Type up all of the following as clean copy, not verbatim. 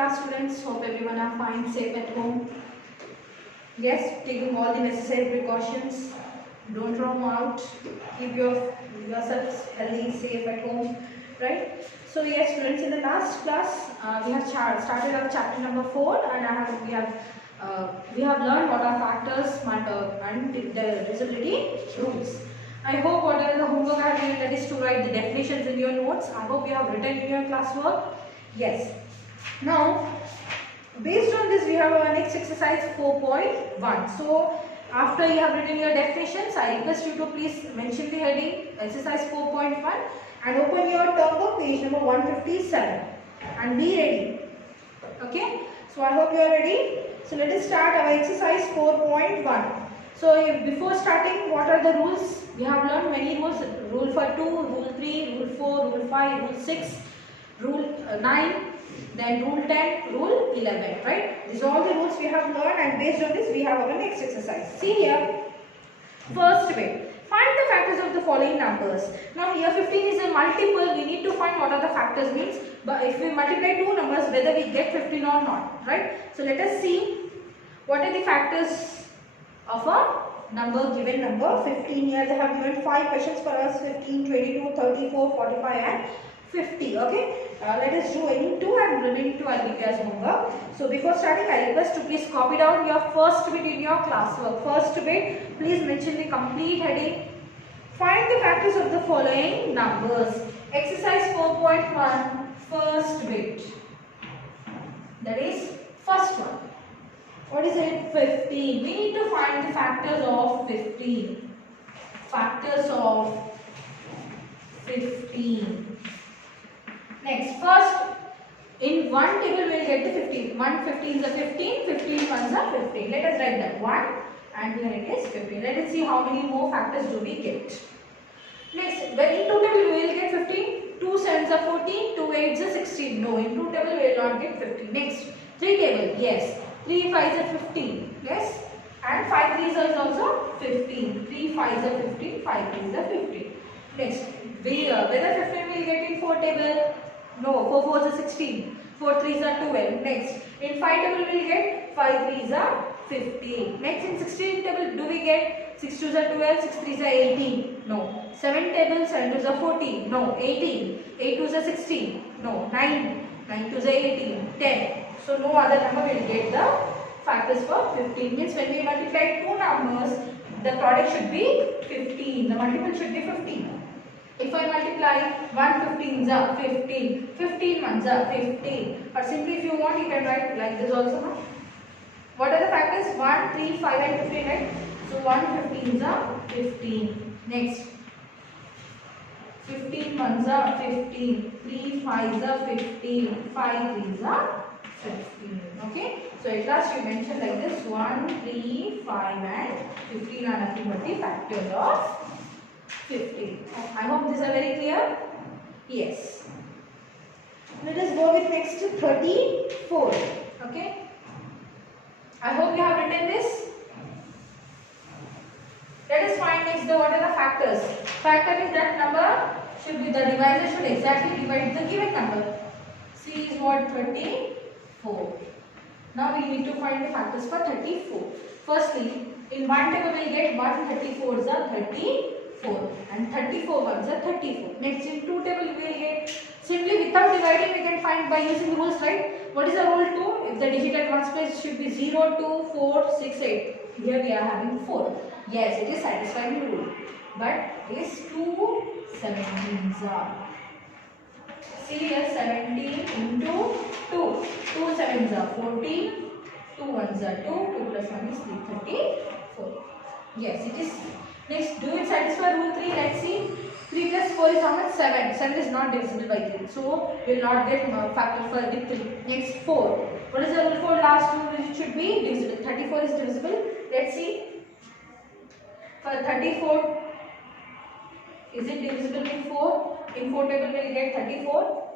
class, students? Hope everyone are fine, safe at home. Yes, taking all the necessary precautions. Don't roam out. Keep yourselves healthy, safe at home. Right? So yes, students, in the last class we have started our chapter number 4, and we have learned what are factors and the divisibility rules. I hope whatever the homework I have given, that is to write the definitions in your notes. I hope you have written in your classwork. Yes. Now, based on this, we have our next exercise 4.1. So, after you have written your definitions, I request you to please mention the heading exercise 4.1 and open your term book page number 157 and be ready. Okay. So, I hope you are ready. So, let us start our exercise 4.1. So, before starting, what are the rules? We have learned many rules. Rule for 2, rule 3, rule 4, rule 5, rule 6, rule 9, then rule 10, rule 11, right? These are all the rules we have learned, and based on this we have our next exercise. See here, first way, find the factors of the following numbers. Now here 15 is a multiple, we need to find what are the factors means, but if we multiply two numbers, whether we get 15 or not, right? So let us see what are the factors of a given number 15. Here they have given 5 questions for us: 15, 22, 34, 45 and 50. Okay, let us do any two, and remaining two I'll give you as homework. So before starting, I request to please copy down your first bit in your classwork. First bit, please mention the complete heading. Find the factors of the following numbers. Exercise 4.1, first bit. That is first one. What is it? 15. We need to find the factors of 15. Factors of 15. Next, first, in one table we will get the 15. 1 15 is a 15, 15 ones are 15. Let us write that 1 and here it is 15. Let us see how many more factors do we get. Next, when in two table we will get 15. 2 sevens are 14, 2 eights are 16. No, in two table we will not get 15. Next, 3 table, yes. 3 fives are 15, yes. And 5 threes is also 15. 3 fives are 15, 5 threes are 15. Next, whether 15 we will get in 4 table. No, 4 fours are 16, 4 threes are 12. Next, in 5 table we will get 5 threes are 15. Next, in 16 table do we get 6 twos are 12, 6 threes are 18. No. 7 table, 7 twos are 14. No. 18, 8 twos are 16. No. 9, 9 twos are 18. 10. So no other number will get the factors for 15. Means when we multiply two numbers, the product should be 15. The multiple should be 15. If I multiply 1 15s are 15, 15 ones are 15. Or simply if you want, you can write like this also. No? What are the factors? 1, 3, 5 and 15, right? So 1 15s are 15. Next, 15 ones are 15, 3 5s are 15, 5 3s are 15. Okay. So at last you mention like this: 1, 3, 5 and 15 are nothing but the factors of 15. I hope these are very clear. Yes. Let us go with next to 34. Okay. I hope you have written this. Let us find next what are the factors. Factor is that number should be, the divisor should exactly divide the given number. C is what? 34. Now we need to find the factors for 34. Firstly, in one table we will get 134s are 34 and 34 ones are 34. Next, in two table we will get, simply without dividing we can find by using the rules, right? What is the rule 2? If the digit at ones place should be 0, 2, 4, 6, 8. Here we are having 4. Yes, it is satisfying the rule. But is 2 17s are. See here, 17 into 2. 2 sevens are 14. 2 ones are 2. 2 plus 1 is 3, 34. Yes, it is. Next, do it satisfy rule 3? Let's see. 3 plus 4 is how much? 7. 7 is not divisible by 3. So, we will not get factor for with 3. Next, 4. What is the rule for last two? It should be divisible. 34 is divisible. Let's see. For 34, is it divisible with 4? In 4 table we will get 34.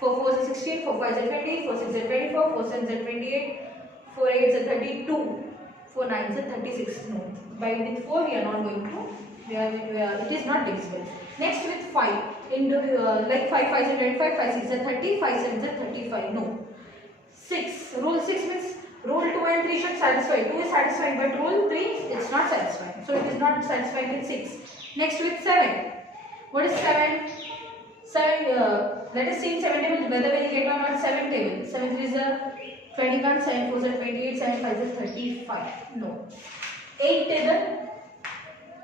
4 4s are 16, 4 5s are 20, 4 6s are 24, 4 7s are 28, 4 8s are 32, 4 9s are 36. No, by with 4 we are not going to, it is not divisible. Next with 5, into like 5 5s are 25, 5 6s are 30, 5 7s are 35. No. 6. Rule 6 means rule 2 and 3 should satisfy. 2 is satisfying, but rule 3 it's not satisfying. So it is not satisfying with 6. Next with 7. What is 7? 7. Let us see in 7 table whether we get or not 7 table. 7 is a 21, 7 4 is 28, 7 5 is 35. No. 8 table.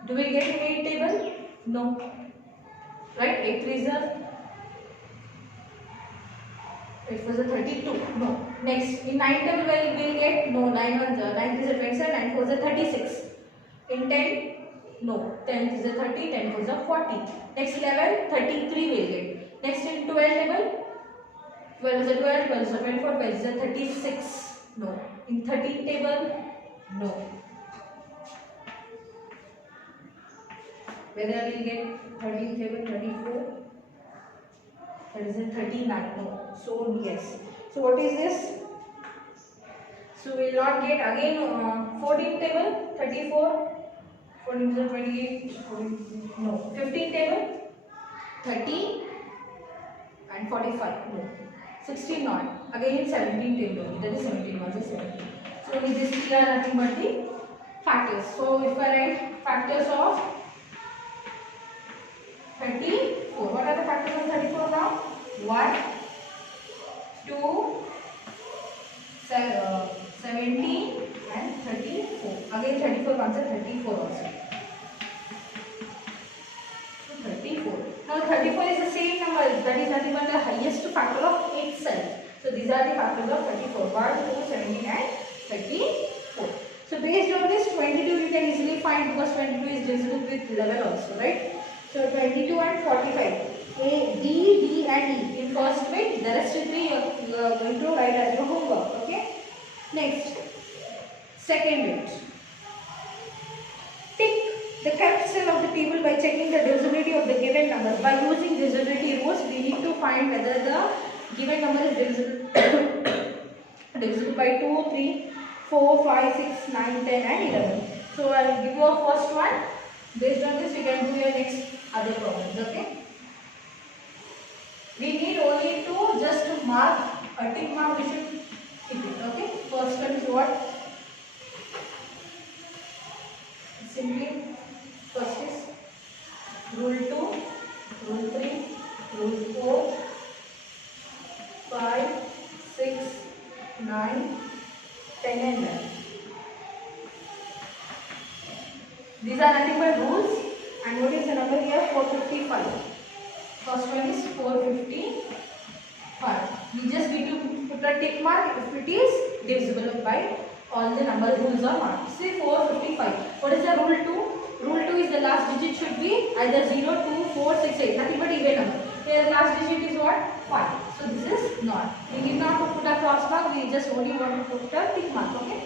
Do we get in 8 table? No. Right? 8 3 is a it was a 32. No. Next, in 9 table we will get no. 9 1 9 3 is a 27, 9 4 is a 36. In 10, no. 10 is a 30, 10 4 is a 40. Next 11, 33 we will get. Next in 12 table, 12 is a 12, 12 is a 24, 12 is a 36. No. In 13 table, no. Whether we will get 13 table 34. That is in 39. No. So yes. So what is this? So we will not get again 14 table 34. 14 is a 28. 14, no. 15 table 30 and 45. No. 16 not. Again in 17 table. That is 17 was a 17. So in this three are nothing but the factors. So if I write factors of 34. What are the factors of 34 now? 1, 2, 17 and 34. Again 34 comes at 34 also. So 34. Now 34 is the same number. That is nothing but the highest factor of itself. So these are the factors of 34. 1, 2, 17 and 34. So based on this 22 you can easily find because 22 is divisible with 11 also, right? So 22 and 45. A, D, D and E in first bit. The rest three you are going to write as your homework. Okay. Next, second bit. Tick the correct cell of the table by checking the divisibility of the given number. By using divisibility rules, we need to find whether the given number is divisible, divisible by 2, 3, 4, 5, 6, 9, 10 and 11. So I will give you a first one. Based on this, you can do your next other problems. Okay. We need only to just mark a tick mark. We should keep it. Okay. First one is what? Simply first is rule 2, rule 3, rule 4, 5, 6, 9, 10 and 11. These are nothing but rules. And what is the number here? 455. First one is 455. We just need to put a tick mark if it is divisible by all the number rules are marked. Say 455. What is the rule 2? Rule 2 is the last digit should be either 0, 2, 4, 6, 8. Nothing but even number. Here the last digit is what? 5. So this is not. We need not to put a cross mark. We just only want to put a tick mark. Okay.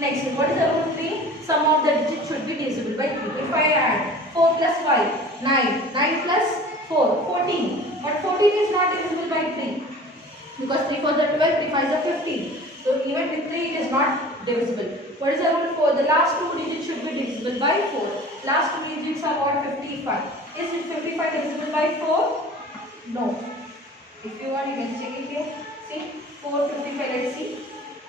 Next, what is the rule 3? Sum of the digits should be divisible by 3. If I add 4 plus 5, 9. 9 plus 4, 14. But 14 is not divisible by 3. Because 3 4 is 12, 3 5 is 15. So even with 3 it is not divisible. What is the rule 4? The last two digits should be divisible by 4. Last two digits are what? 55. Is it 55 divisible by 4? No. If you want you can check it here. See 4 55, let's see.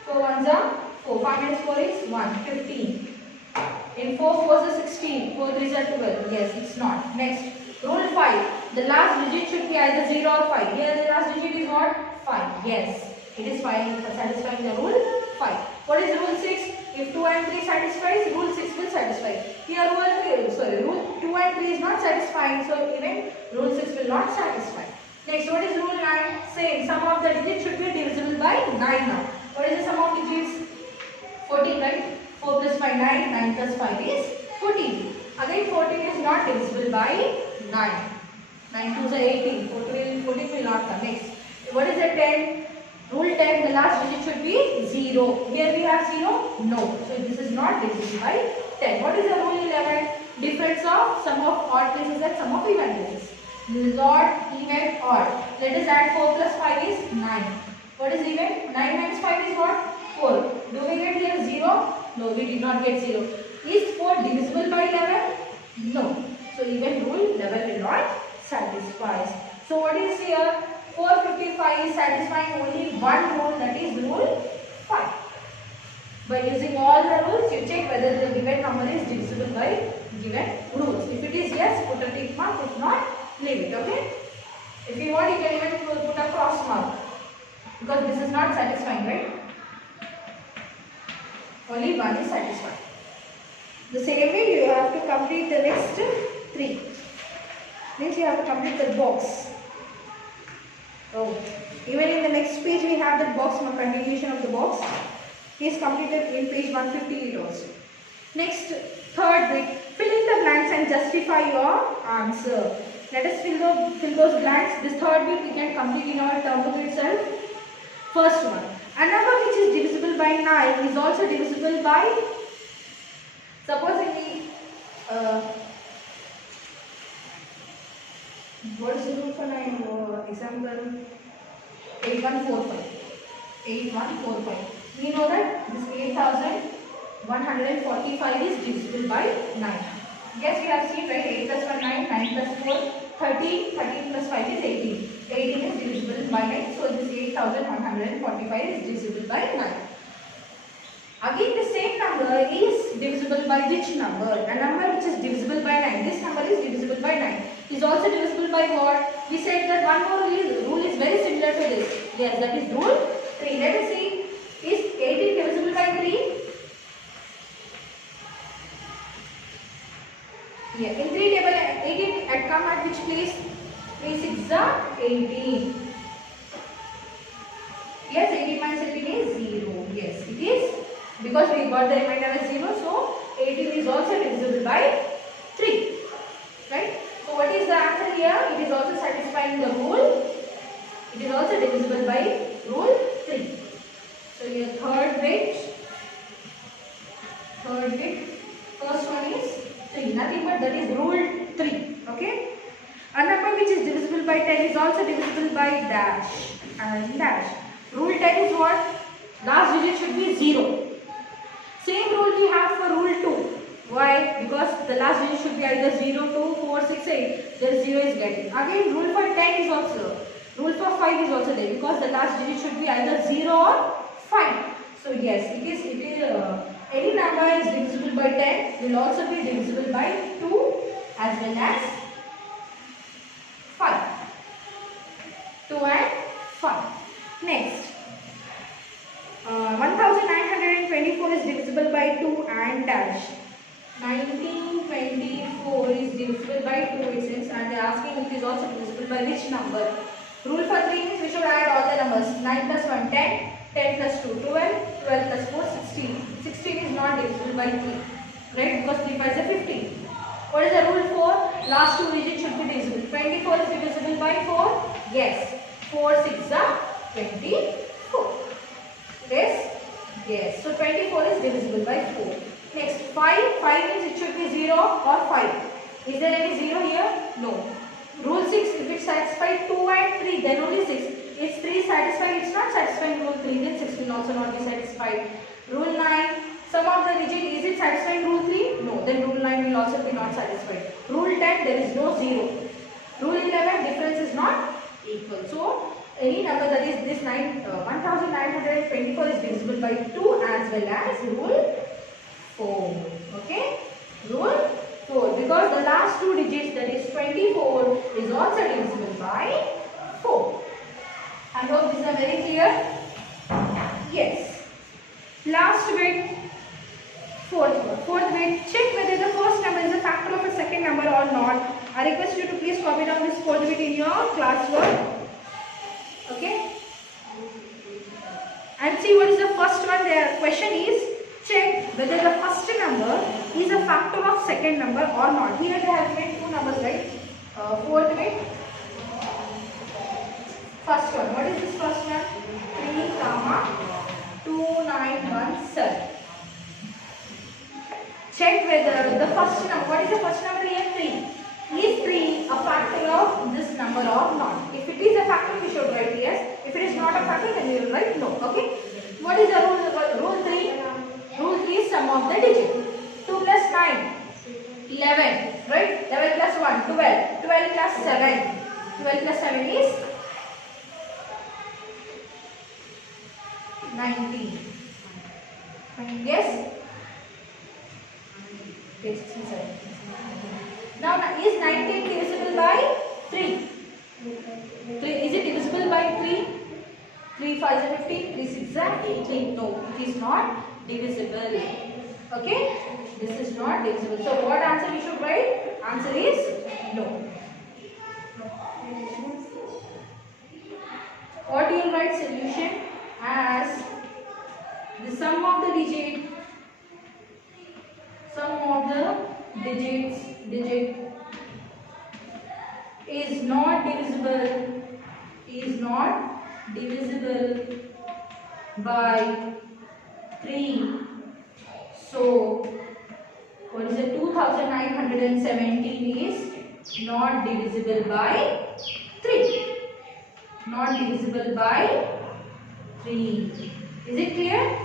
4 ones are 4. 5 minus 4 is 1. 15. In 4 4 is 16. 4 3 is 12. Yes, it's not. Next. Rule 5. The last digit should be either 0 or 5. Here the last digit is what? 5. Yes. It is fine for satisfying the rule 5. What is rule 6? If 2 and 3 satisfies, rule 6 will satisfy. Here rule 2 and 3 is not satisfying. So even rule 6 will not satisfy. Next, what is rule 9? Same. Sum of the digits should be divisible by 9 now. What is the sum of digits? 14, right? 4 plus 5, 9. 9 plus 5 is 14. Again, 14 is not divisible by 9. 9 2 is 18. 14 will not come. Next, what is the 10? Rule 10, the last digit should be 0. Here we have 0? No. So this is not divisible by 10. What is the rule 11? Difference of sum of odd places and sum of even places. This is odd, even, odd. Let us add 4 plus 5 is 9. What is even? 9 minus 5 is what? 4. Do we get here 0? No, we did not get 0. Is 4 divisible by 11? No. So even rule 11 will not satisfy. So what is here? 455 is satisfying only one rule, that is rule 5. By using all the rules, you check whether the given number is divisible by given rules. If it is yes, put a tick mark. If not, leave it. Okay. If you want, you can even put a cross mark, because this is not satisfying, right? Only one is satisfying. The same way you have to complete the next 3. Means you have to complete the box. Oh, even in the next page we have the box, continuation of the box is completed in page 158 also. Next, third bit, fill in the blanks and justify your answer. Let us fill those blanks. This third bit we can complete in our term book itself. First one, a number which is divisible by 9 is also divisible by, supposing what is the rule for 9? Example 8145. 8145. We know that this 8145 is divisible by 9. Yes, we have seen, right? 8 plus 1 9, 9 plus 4 13, 13 plus 5 is 18. 18 is divisible by 9. So this 8145 is divisible by 9. Again, the same number is divisible by which number? A number which is divisible by 9. This number is divisible by 9. Is also divisible by what? We said that one more rule is very similar to this. Yes, that is rule 3. Let us see. Is 18 divisible by 3? Yeah. In 3 table, 18 at come at which place? 3 6 are 18. Yes, 18 minus 18 is 0. Yes, it is. Because we got the remainder as 0, so 18 is also divisible by 3. Right? So what is the answer here? It is also satisfying the rule. It is also divisible by rule 3. So your third bit, first one is 3. Nothing but that is rule 3. Okay? A number which is divisible by 10 is also divisible by dash and dash. Rule 10 is what? Last digit should be 0. Same rule we have for rule 2. Why? Because the last digit should be either 0, 2, 4, 6, 8. There 0 is getting. Again, rule for 10 is also. Rule for 5 is also there, because the last digit should be either 0 or 5. So yes, it is any number is divisible by 10 will also be divisible by 2 as well as 5. 2 and 5. Next. 1924 is divisible by 2 and dash. 1924 is divisible by 2, it says, and they are asking it is also divisible by which number. Rule for 3 means we should add all the numbers. 9 plus 1 10, 10 plus 2 12, 12 plus 4 16. 16 is not divisible by 3, right? Because 3 5 is 15. What is the rule 4? Last 2 digits should be divisible. 24 is divisible by 4. Yes. 4 6 are 24. Yes. Yes. So 24 is divisible by 4. Next 5. 5 means it should be 0 or 5. Is there any 0 here? No. Rule 6. If it satisfies 2 and 3, then only 6. Is 3 satisfied? It's not satisfying rule 3. Then 6 will also not be satisfied. Rule 9. Sum of the digit. Is it satisfying rule 3? No. Then rule 9 will also be not satisfied. Rule 10. There is no 0. Rule 11. Difference is not equal. So any number that is this 1924 is divisible by 2 as well as rule 4. Okay? Rule 4. Because the last 2 digits, that is 24, is also divisible by 4. I hope these are very clear. Yes. Last bit, fourth bit. Check whether the first number is a factor of a second number or not. I request you to please copy down this fourth bit in your classwork. Okay? And see what is the first one. The question is, check whether the first number is a factor of second number or not. Here they have given 2 numbers, right? Fourth bit. First one. What is this first one? 3, 2917. Check whether the first number. What is the first number here? 3. Is 3 a factor of this number or not? If it is a factor, we should write yes. If it is not a factor, then we will write no. Okay? What is the rule? Rule 3. Rule 3 is sum of the digit. 2 plus 9, 11. Right? 11 plus 1, 12. 12 plus 7. 12 plus 7 is 19. Yes? Page 67. Now, is 19 divisible by 3? 3. Is it divisible by 3? 3 5 is 15, 3 6 is 18. No, it is not divisible. Okay? This is not divisible. So, what answer you should write? Answer is no. What you will write solution as the sum of the digit digit is not divisible by 3. So what is it? 2917 is not divisible by 3. Not divisible by 3. Is it clear?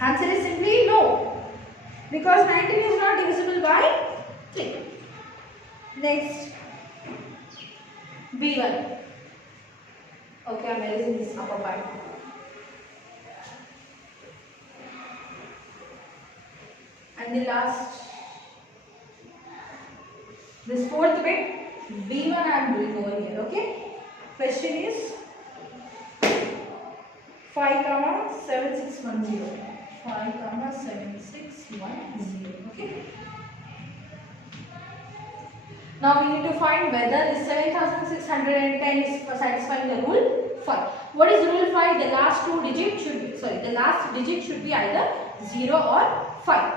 Answer is simply no. Because 19 is not divisible by 3. Next, B1. Okay, I am erasing this upper part. And the last, this fourth bit, B1 I am doing over here. Okay. Question is 5,7610. 5,7610. Okay. Now we need to find whether this 7610 is satisfying the rule 5. What is rule 5? The last digit should be either 0 or 5.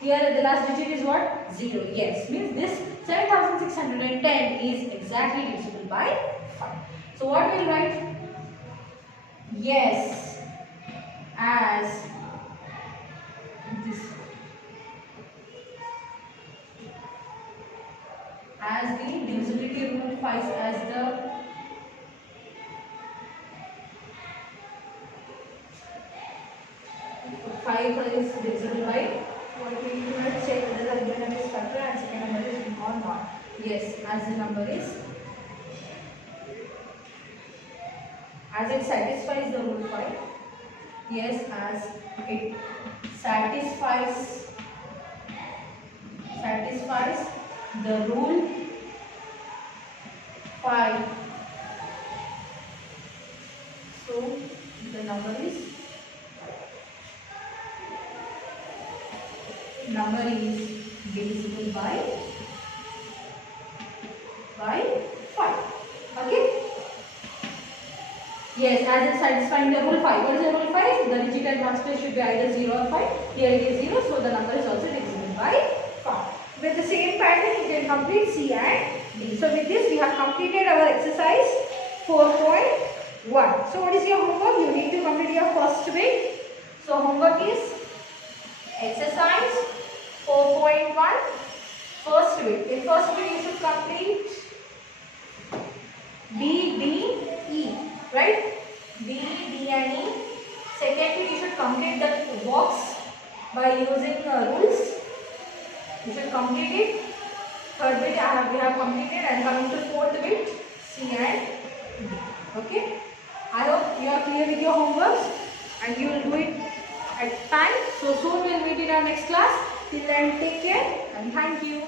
Here the last digit is what? 0. Yes, means this 7610 is exactly divisible by 5. So what we will write? Yes, as this, as the divisibility rule 5, as the 5 is divisible by, what we need to check whether the given number is factor and second number is or not. Yes, as the number is, as it satisfies the rule 5. Yes, as it satisfies the rule 5. So the number is divisible by 5. Okay. Yes, as it's satisfying the rule 5. What is the rule 5? The digit at one's place should be either 0 or 5. Here it is 0, so the number is also divisible by 5. With the same pattern, you can complete C and D. So with this, we have completed our exercise 4.1. So what is your homework? You need to complete your first bit. So homework is exercise 4.1, first bit. In first bit, you should complete B, D, E. Right? B, D and E. Second bit, you should complete the box by using rules. You should complete it. Third bit we have completed, and coming to fourth bit, C and D. Okay? I hope you are clear with your homeworks and you will do it at time. So soon we will meet in our next class. Till then, take care and thank you.